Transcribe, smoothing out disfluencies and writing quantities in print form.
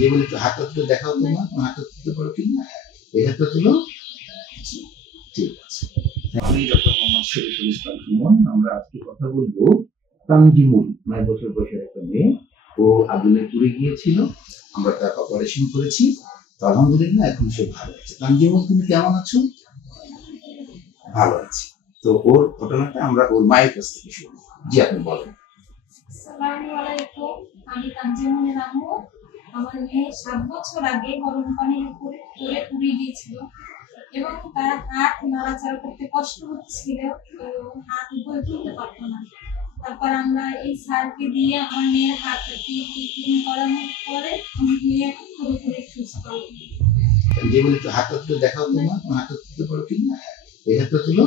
যে বলে একটু হাতটা তুলে দেখাও তোমার, হাতটা তুলতে পারো কিনা? এই হাতটা তুলো। ঠিক আছে। আমি ডক্টর মোহাম্মদ শরীফুল ইসলাম সুমন। আমরা আজকে কথা বলবো তানজিমুল, 9 বছর বয়সের একটা মেয়ে। ও আগুনে গিয়েছিল, আমরা তার অপারেশন করেছি। তো আলহামদুলিল্লাহ এখন সে ভালো আছে। তানজিমুল, তুমি কেমন আছো? ভালো আছি। তো ওর ঘটনাটা আমরা ওর মায়ের কাছ থেকে শুনি। জি, আপনি বলেন। আসসালামু আলাইকুম, আমি তানজিমুলের আম্মু। আমার মেয়ে 7 বছর আগে গরম পানির উপরে পড়ে পুড়ে গিয়েছিল এবং তার হাত নাড়াচাড়া করতে কষ্ট হচ্ছিল, তো হাত উপরে তুলতে পারতো না। তারপর আমরা এই স্যারকে দিয়ে আমার মেয়ের হাতটা ক্লিন করানোর পরে আমার মেয়ে পুরোপুরি সুস্থ। যে বলে একটু হাতটা তুলে দেখাও তোমার, হাতটা তুলতে পারো কিনা? এই হাতটা তুলো।